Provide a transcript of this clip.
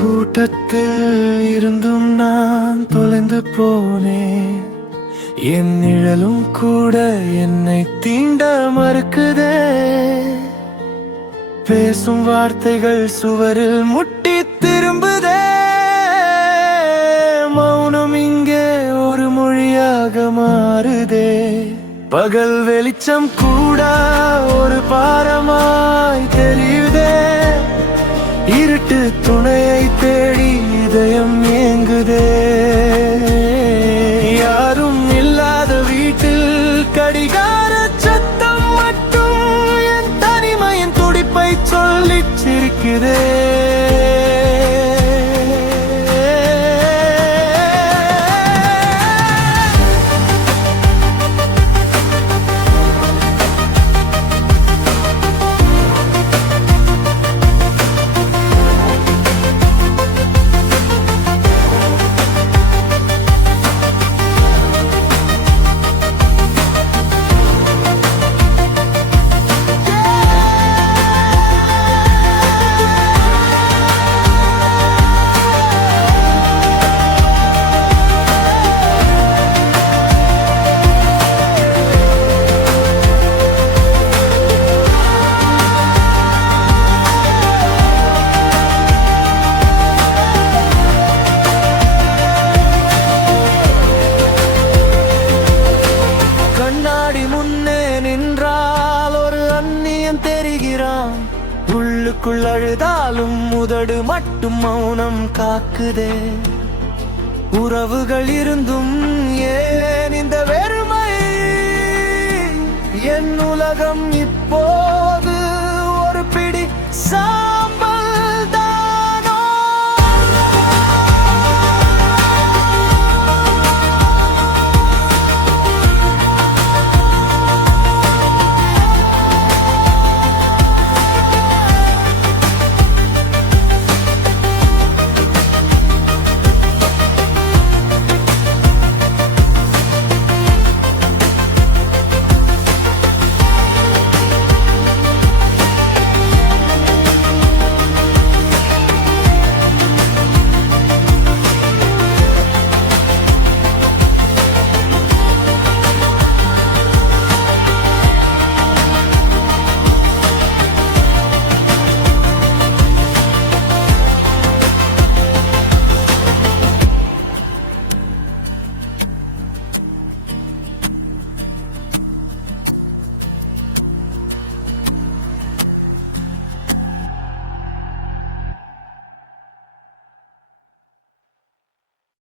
கூட்டத்தில் இருந்தும் நான் தொலைந்து போனேன். என் நிழலும் கூட என்னை தீண்ட மறுக்குதே. பேசும் வார்த்தைகள் சுவரில் முட்டி திரும்புதே. மௌனம் இங்கே ஒரு மொழியாக மாறுதே. பகல் வெளிச்சம் கூட ஒரு பாரமாய் தெரியுதே. இருட்டு உன்னை தேடி இதயம் ஏங்குதே. யாரும் இல்லாத வீட்டில் கடிகார சத்தம் மட்டும் என் தனிமையின் துடிப்பை சொல்லிச் சிரிக்குதே. உள்ளுக்குள் அழுதாலும் உதடு மட்டும் மௌனம் காக்குதே. உறவுகள் இருந்தும் ஏன் இந்த வெறுமை? என் உலகம் இப்போது ஒரு பிடி சா